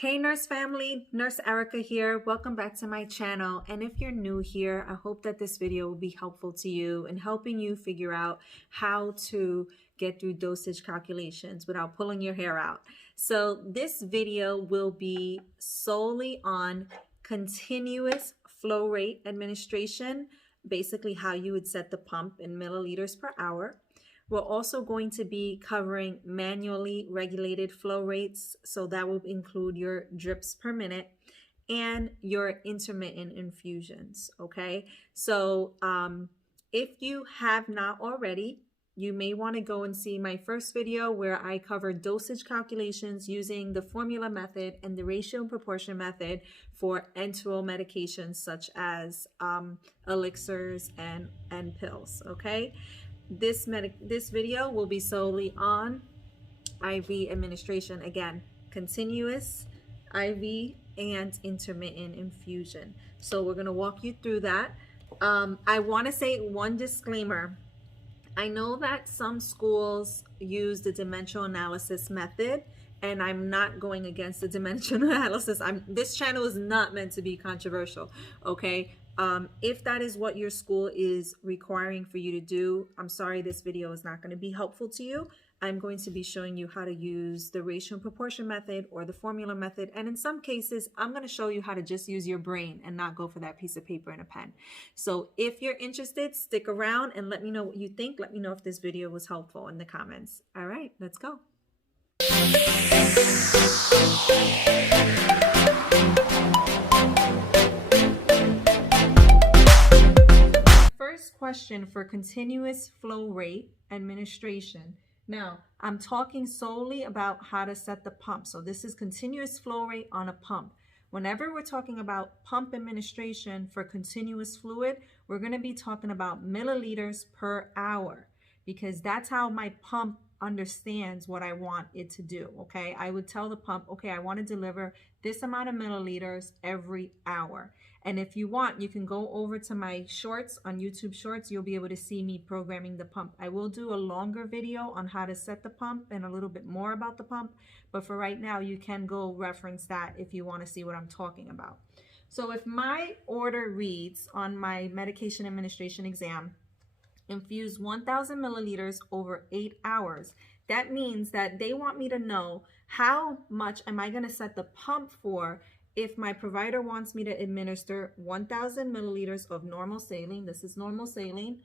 Hey Nurse family, Nurse Erica here. Welcome back to my channel. And if you're new here, I hope that this video will be helpful to you in helping you figure out how to get through dosage calculations without pulling your hair out. So this video will be solely on continuous flow rate administration, basically how you would set the pump in milliliters per hour. We're also going to be covering manually regulated flow rates. So that will include your drips per minute and your intermittent infusions. Okay. So if you have not already, you may want to go and see my first video where I covered dosage calculations using the formula method and the ratio and proportion method for enteral medications such as elixirs and pills. Okay. This video will be solely on IV administration. Again, continuous IV and intermittent infusion. So we're going to walk you through that. I want to say one disclaimer. I know that some schools use the dimensional analysis method, and I'm not going against the dimensional analysis. This channel is not meant to be controversial, okay? If that is what your school is requiring for you to do, I'm sorry, this video is not going to be helpful to you. I'm going to be showing you how to use the ratio and proportion method or the formula method. And in some cases, I'm going to show you how to just use your brain and not go for that piece of paper and a pen. So if you're interested, stick around and let me know what you think. Let me know if this video was helpful in the comments. All right, let's go. First question for continuous flow rate administration. Now, I'm talking solely about how to set the pump. So this is continuous flow rate on a pump. Whenever we're talking about pump administration for continuous fluid, we're going to be talking about milliliters per hour because that's how my pump understands what I want it to do. Okay, I would tell the pump, okay, I want to deliver this amount of milliliters every hour. And if you want, you can go over to my shorts on YouTube Shorts. You'll be able to see me programming the pump. I will do a longer video on how to set the pump and a little bit more about the pump. But for right now, you can go reference that if you want to see what I'm talking about. So if my order reads on my medication administration exam, infuse 1,000 milliliters over 8 hours. That means that they want me to know how much am I going to set the pump for if my provider wants me to administer 1,000 milliliters of normal saline, this is normal saline,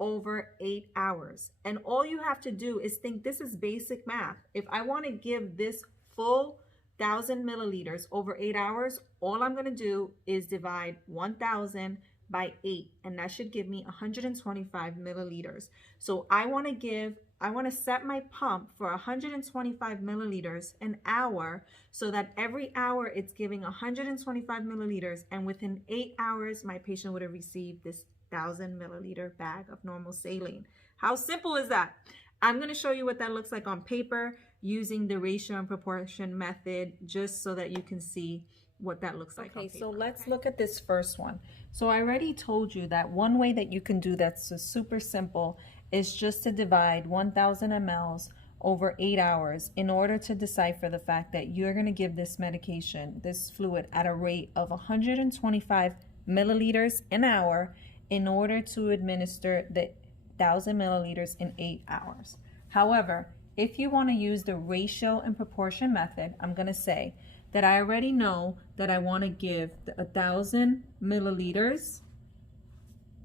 over 8 hours. And all you have to do is think, this is basic math. If I want to give this full 1,000 milliliters over 8 hours, all I'm going to do is divide 1,000 by 8, and that should give me 125 milliliters. So I want to set my pump for 125 milliliters an hour so that every hour it's giving 125 milliliters, and within 8 hours my patient would have received this 1,000 milliliter bag of normal saline. How simple is that? I'm going to show you what that looks like on paper using the ratio and proportion method just so that you can see what that looks like. Okay, so let's look at this first one. So I already told you that one way that you can do that's super simple is just to divide 1,000 mLs over 8 hours in order to decipher the fact that you're going to give this medication, this fluid, at a rate of 125 milliliters an hour in order to administer the 1,000 milliliters in 8 hours. However, if you want to use the ratio and proportion method, I'm going to say that I already know that I want to give 1,000 milliliters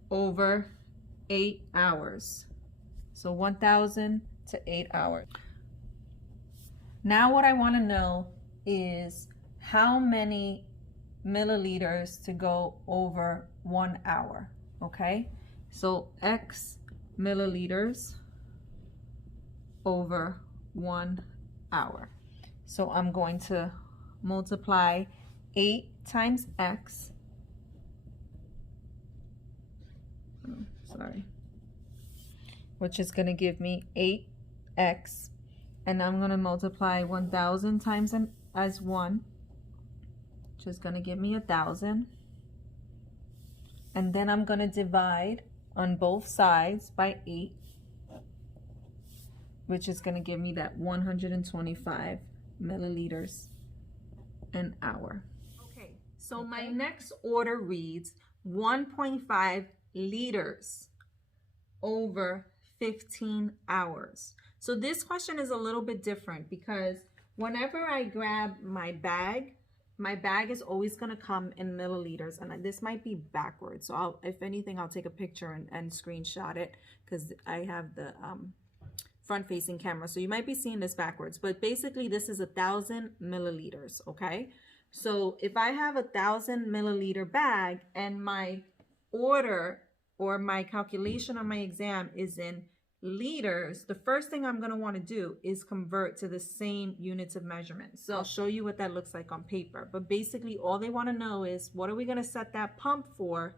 over 8 hours. So 1,000 to 8 hours. Now what I want to know is how many milliliters to go over 1 hour. Okay, so X milliliters over 1 hour. So I'm going to multiply 8 times X, which is going to give me 8X, and I'm going to multiply 1,000 times as 1, which is going to give me 1,000, and then I'm going to divide on both sides by 8, which is going to give me that 125 milliliters an hour. Okay, so my next order reads 1.5 liters over 15 hours. So this question is a little bit different because whenever I grab my bag is always going to come in milliliters, and this might be backwards. So if anything, I'll take a picture and screenshot it because I have the front facing camera. So you might be seeing this backwards, but basically this is 1,000 milliliters. Okay. So if I have 1,000 milliliter bag and my order or my calculation on my exam is in liters, the first thing I'm going to want to do is convert to the same units of measurement. So I'll show you what that looks like on paper. But basically all they want to know is what are we going to set that pump for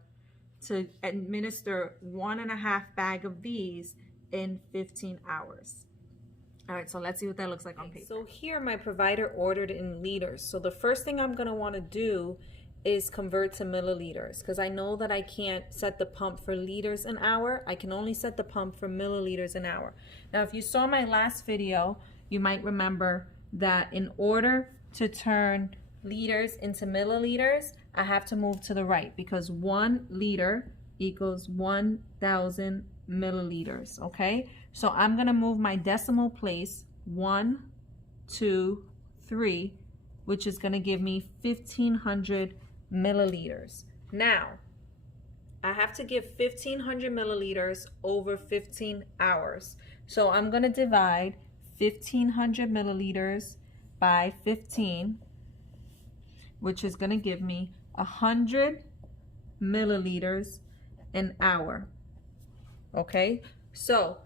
to administer 1.5 bag of these in 15 hours. All right, so let's see what that looks like on paper. So here my provider ordered in liters. So the first thing I'm going to want to do is convert to milliliters because I know that I can't set the pump for liters an hour. I can only set the pump for milliliters an hour. Now, if you saw my last video, you might remember that in order to turn liters into milliliters, I have to move to the right because 1 liter equals 1,000 milliliters, okay? So I'm going to move my decimal place 1, 2, 3, which is going to give me 1,500 milliliters. Now, I have to give 1,500 milliliters over 15 hours. So I'm going to divide 1,500 milliliters by 15, which is going to give me 100 milliliters an hour. Okay, so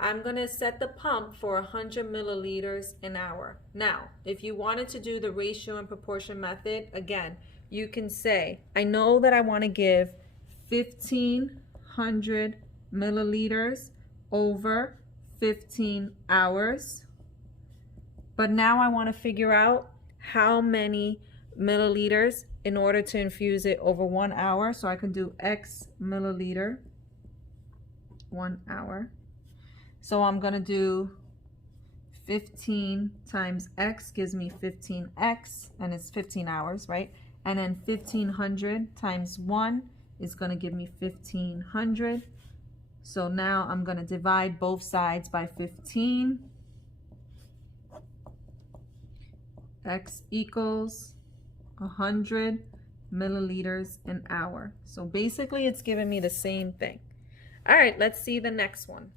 I'm going to set the pump for 100 milliliters an hour. Now, if you wanted to do the ratio and proportion method, again, you can say, I know that I want to give 1,500 milliliters over 15 hours. But now I want to figure out how many milliliters in order to infuse it over 1 hour. So I can do X milliliter, 1 hour. So I'm going to do 15 times X gives me 15X, and it's 15 hours, right? And then 1,500 times 1 is going to give me 1,500. So now I'm going to divide both sides by 15. X equals 100 milliliters an hour. So basically it's giving me the same thing. All right, let's see the next one.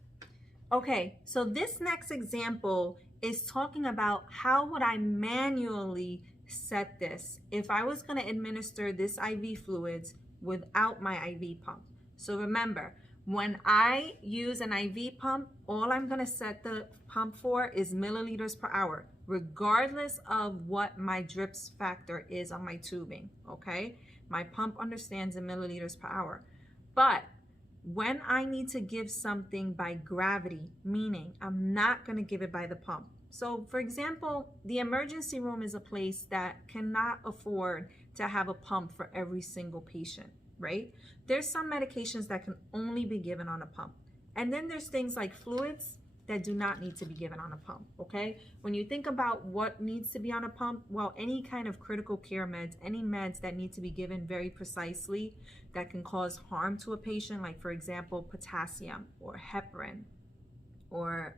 Okay, so this next example is talking about how would I manually set this if I was going to administer this IV fluids without my IV pump. So remember, when I use an IV pump, all I'm going to set the pump for is milliliters per hour, regardless of what my drips factor is on my tubing, okay? My pump understands in milliliters per hour. But when I need to give something by gravity, meaning I'm not going to give it by the pump. So for example, the emergency room is a place that cannot afford to have a pump for every single patient, right? There's some medications that can only be given on a pump. And then there's things like fluids that do not need to be given on a pump, okay? When you think about what needs to be on a pump, well, any kind of critical care meds, any meds that need to be given very precisely that can cause harm to a patient, like for example, potassium or heparin, or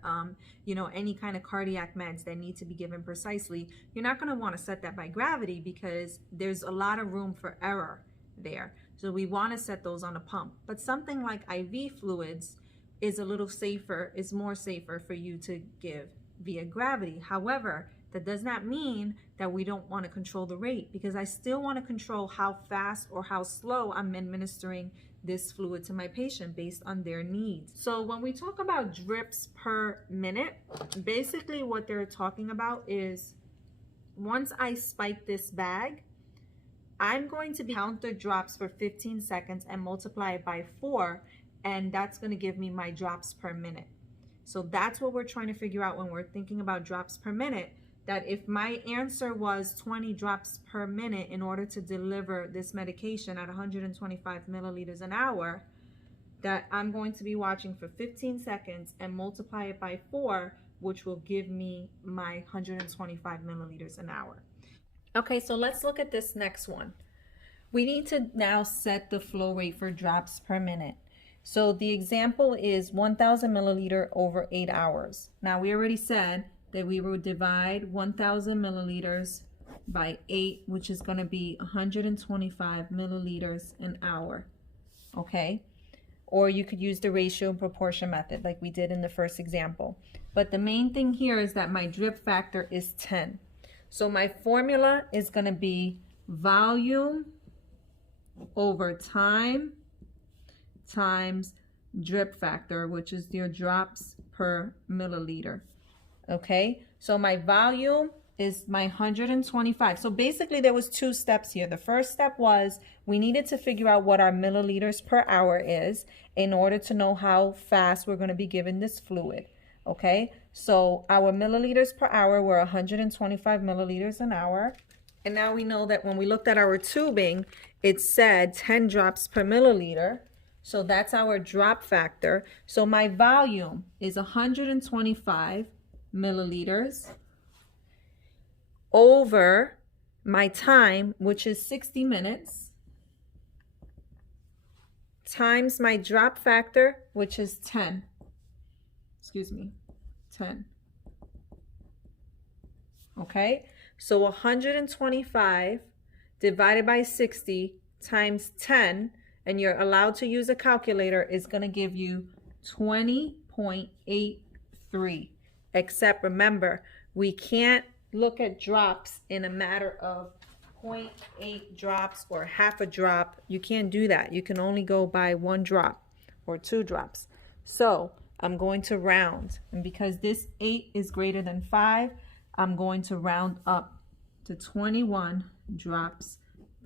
any kind of cardiac meds that need to be given precisely, you're not going to want to set that by gravity because there's a lot of room for error there. So we want to set those on a pump. But something like IV fluids is a little safer, is more safer for you to give via gravity. However, that does not mean that we don't want to control the rate, because I still want to control how fast or how slow I'm administering this fluid to my patient based on their needs. So when we talk about drips per minute, basically what they're talking about is once I spike this bag, I'm going to count the drops for 15 seconds and multiply it by 4, and that's going to give me my drops per minute. So that's what we're trying to figure out when we're thinking about drops per minute, that if my answer was 20 drops per minute in order to deliver this medication at 125 milliliters an hour, that I'm going to be watching for 15 seconds and multiply it by 4, which will give me my 125 milliliters an hour. Okay, so let's look at this next one. We need to now set the flow rate for drops per minute. So the example is 1000 milliliter over 8 hours. Now we already said that we will divide 1000 milliliters by 8, which is going to be 125 milliliters an hour. Okay? Or you could use the ratio and proportion method like we did in the first example. But the main thing here is that my drip factor is 10. So my formula is going to be volume over time times drip factor, which is your drops per milliliter. Okay, so my volume is my 125. So basically there was 2 steps here. The first step was we needed to figure out what our milliliters per hour is in order to know how fast we're going to be given this fluid. Okay, so our milliliters per hour were 125 milliliters an hour. And now we know that when we looked at our tubing, it said 10 drops per milliliter. So that's our drop factor. So my volume is 125 milliliters over my time, which is 60 minutes, times my drop factor, which is 10. 10. Okay, so 125 divided by 60 times 10, and you're allowed to use a calculator, is going to give you 20.83. Except remember, we can't look at drops in a matter of 0.8 drops or half a drop. You can't do that. You can only go by 1 drop or 2 drops. So I'm going to round, and because this 8 is greater than 5, I'm going to round up to 21 drops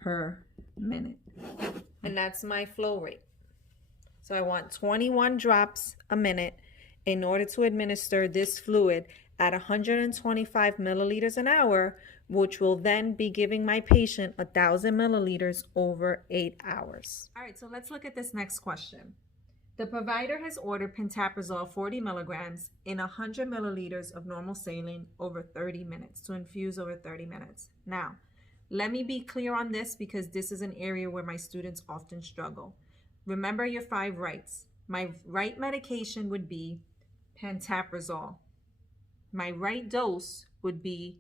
per minute. And that's my flow rate. So I want 21 drops a minute in order to administer this fluid at 125 milliliters an hour, which will then be giving my patient 1000 milliliters over 8 hours. All right, so let's look at this next question. The provider has ordered pantoprazole 40 milligrams in 100 milliliters of normal saline over 30 minutes, to infuse over 30 minutes. Now, let me be clear on this because this is an area where my students often struggle. Remember your 5 rights. My right medication would be pantoprazole. My right dose would be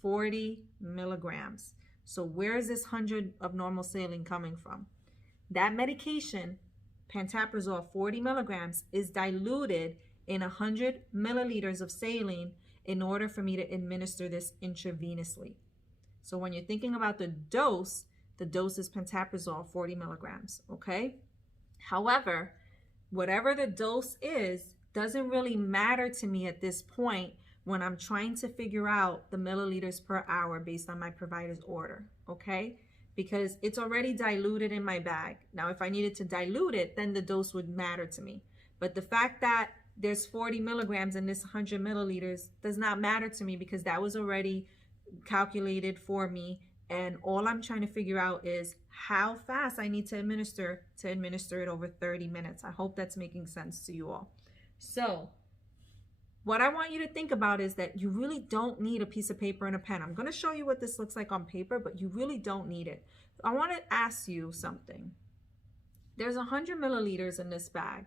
40 milligrams. So where is this 100 of normal saline coming from? That medication, pantoprazole 40 milligrams, is diluted in 100 milliliters of saline in order for me to administer this intravenously. So when you're thinking about the dose is pantoprazole 40 milligrams, okay? However, whatever the dose is doesn't really matter to me at this point when I'm trying to figure out the milliliters per hour based on my provider's order, okay? Because it's already diluted in my bag. Now, if I needed to dilute it, then the dose would matter to me. But the fact that there's 40 milligrams in this 100 milliliters does not matter to me because that was already calculated for me. And all I'm trying to figure out is how fast I need to administer it over 30 minutes. I hope that's making sense to you all. So what I want you to think about is that you really don't need a piece of paper and a pen. I'm going to show you what this looks like on paper, but you really don't need it. I want to ask you something. There's 100 milliliters in this bag.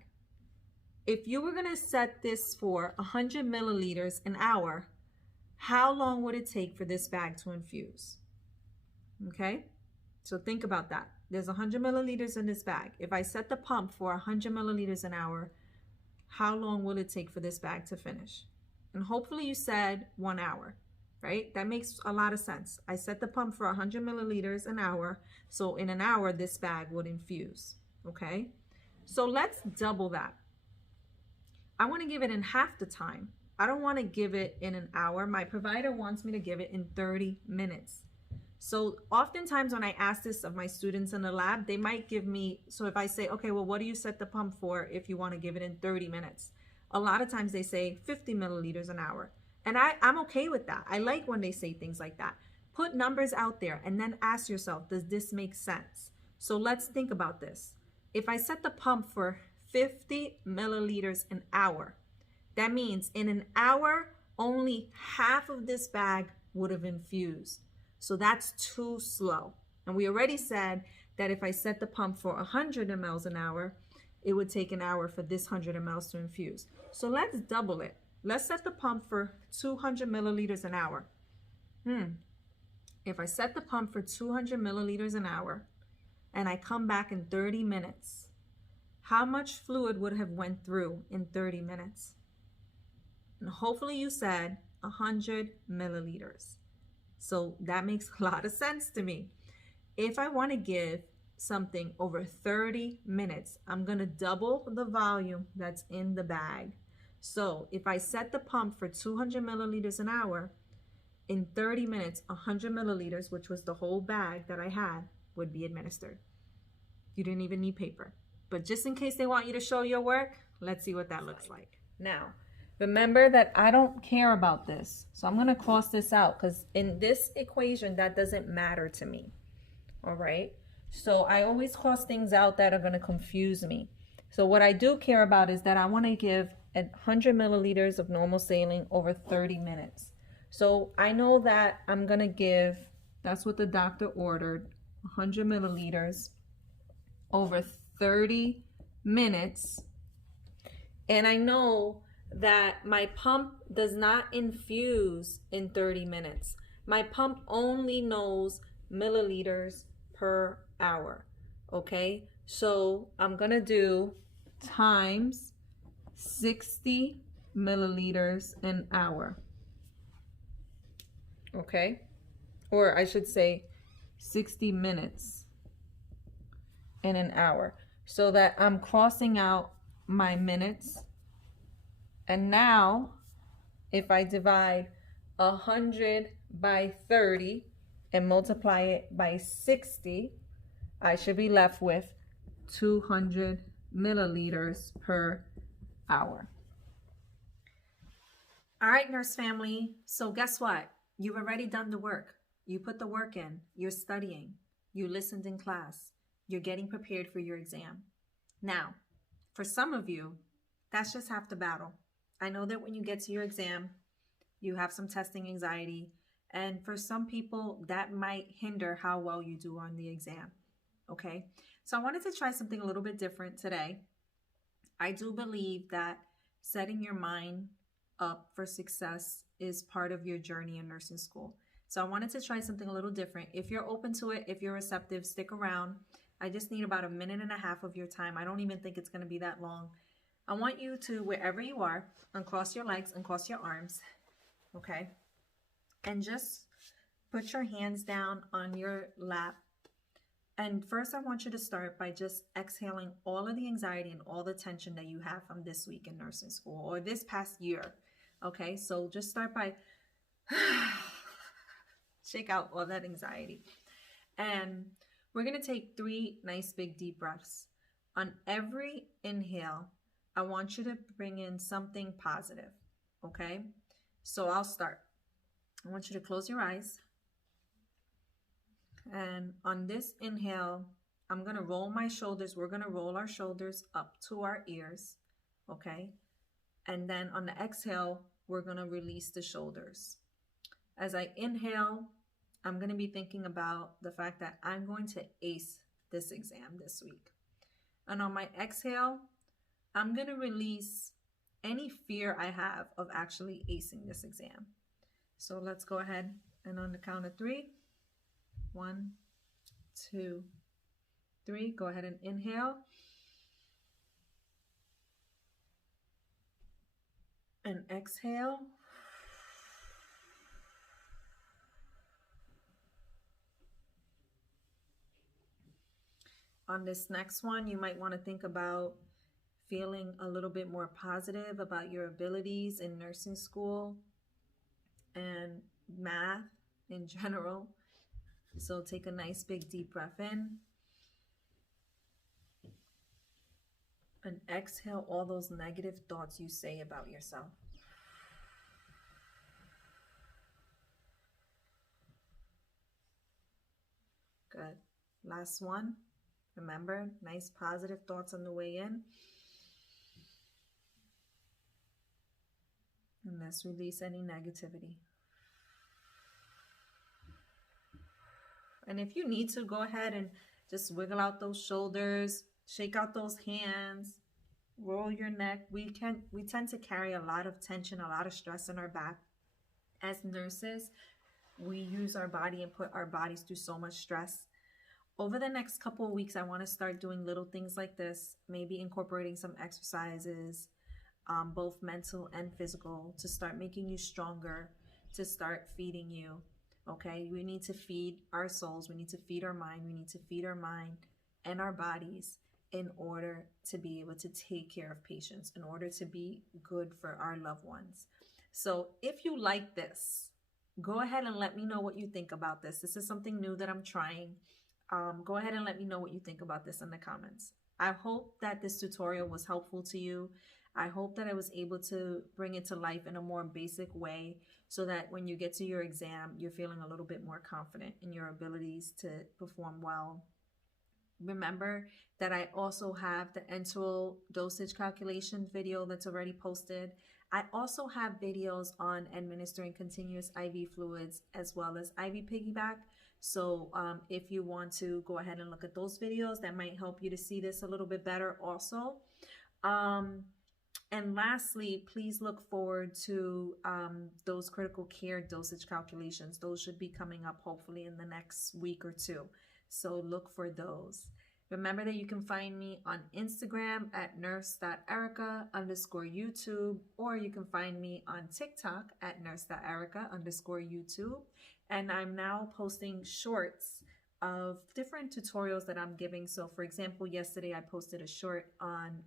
If you were going to set this for 100 milliliters an hour, how long would it take for this bag to infuse? Okay, so think about that. There's 100 milliliters in this bag. If I set the pump for 100 milliliters an hour, how long will it take for this bag to finish? And hopefully you said 1 hour, right? That makes a lot of sense. I set the pump for 100 milliliters an hour. So in an hour, this bag would infuse, okay? So let's double that. I want to give it in half the time. I don't want to give it in an hour. My provider wants me to give it in 30 minutes. So oftentimes when I ask this of my students in the lab, they might give me, so if I say, okay, well, what do you set the pump for if you want to give it in 30 minutes? A lot of times they say 50 milliliters an hour. And I'm okay with that. I like when they say things like that. Put numbers out there and then ask yourself, does this make sense? So let's think about this. If I set the pump for 50 milliliters an hour, that means in an hour, only half of this bag would have infused. So that's too slow. And we already said that if I set the pump for 100 mLs an hour, it would take an hour for this 100 mLs to infuse. So let's double it. Let's set the pump for 200 milliliters an hour. If I set the pump for 200 milliliters an hour and I come back in 30 minutes, how much fluid would have went through in 30 minutes? And hopefully you said 100 milliliters. So that makes a lot of sense to me. If I want to give something over 30 minutes, I'm going to double the volume that's in the bag. So if I set the pump for 200 milliliters an hour, in 30 minutes, 100 milliliters, which was the whole bag that I had, would be administered. You didn't even need paper. But just in case they want you to show your work, let's see what that looks like. Now, remember that I don't care about this. So I'm going to cross this out because in this equation, that doesn't matter to me. All right. So I always cross things out that are going to confuse me. So what I do care about is that I want to give 100 milliliters of normal saline over 30 minutes. So I know that I'm going to give, that's what the doctor ordered, 100 milliliters over 30 minutes. And I know that my pump does not infuse in 30 minutes. My pump only knows milliliters per hour. Okay, so I'm gonna do times 60 milliliters an hour. Okay, or I should say 60 minutes in an hour, so that I'm crossing out my minutes. And now if I divide 100 by 30 and multiply it by 60, I should be left with 200 milliliters per hour. All right, nurse family. So guess what? You've already done the work. You put the work in. You're studying. You listened in class. You're getting prepared for your exam. Now, for some of you, that's just half the battle. I know that when you get to your exam, you have some testing anxiety. And for some people, that might hinder how well you do on the exam. Okay, so I wanted to try something a little bit different today. I do believe that setting your mind up for success is part of your journey in nursing school. So I wanted to try something a little different. If you're open to it, if you're receptive, stick around. I just need about 1.5 minutes of your time. I don't even think it's going to be that long. I want you to, wherever you are, uncross your legs, uncross your arms, okay? And just put your hands down on your lap. And first, I want you to start by just exhaling all of the anxiety and all the tension that you have from this week in nursing school or this past year. Okay, so just start by shake out all that anxiety. And we're going to take 3 nice big deep breaths. On every inhale, I want you to bring in something positive. Okay, so I'll start. I want you to close your eyes. And on this inhale, I'm going to roll my shoulders. We're going to roll our shoulders up to our ears. Okay. And then on the exhale, we're going to release the shoulders. As I inhale, I'm going to be thinking about the fact that I'm going to ace this exam this week. And on my exhale, I'm going to release any fear I have of actually acing this exam. So let's go ahead and on the count of 3. 1, 2, 3. Go ahead and inhale. And exhale. On this next one, you might want to think about feeling a little bit more positive about your abilities in nursing school and math in general. So take a nice big deep breath in and exhale all those negative thoughts you say about yourself. Good. Last one. Remember, nice positive thoughts on the way in. And let's release any negativity. And if you need to, go ahead and just wiggle out those shoulders, shake out those hands, roll your neck. We tend to carry a lot of tension, a lot of stress in our back. As nurses, we use our body and put our bodies through so much stress. Over the next couple of weeks, I want to start doing little things like this, maybe incorporating some exercises, both mental and physical, to start making you stronger, to start feeding you. Okay, we need to feed our souls, we need to feed our mind, we need to feed our mind and our bodies in order to be able to take care of patients, in order to be good for our loved ones. So if you like this, go ahead and let me know what you think about this. This is something new that I'm trying. Go ahead and let me know what you think about this in the comments. I hope that this tutorial was helpful to you. I hope that I was able to bring it to life in a more basic way so that when you get to your exam, you're feeling a little bit more confident in your abilities to perform well. Remember that I also have the enteral dosage calculation video that's already posted. I also have videos on administering continuous IV fluids as well as IV piggyback. So if you want to go ahead and look at those videos, that might help you to see this a little bit better also. And lastly, please look forward to those critical care dosage calculations. Those should be coming up hopefully in the next week or two. So look for those. Remember that you can find me on Instagram at nurse.erica_YouTube, or you can find me on TikTok at nurse.erica_YouTube. And I'm now posting shorts of different tutorials that I'm giving. So for example, yesterday I posted a short on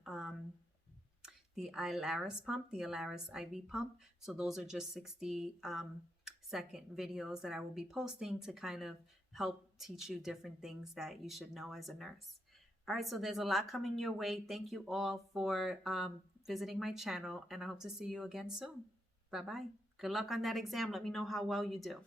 the Ilaris pump, the Ilaris IV pump. So those are just 60-second videos that I will be posting to kind of help teach you different things that you should know as a nurse. All right, so there's a lot coming your way. Thank you all for visiting my channel, and I hope to see you again soon. Bye-bye. Good luck on that exam. Let me know how well you do.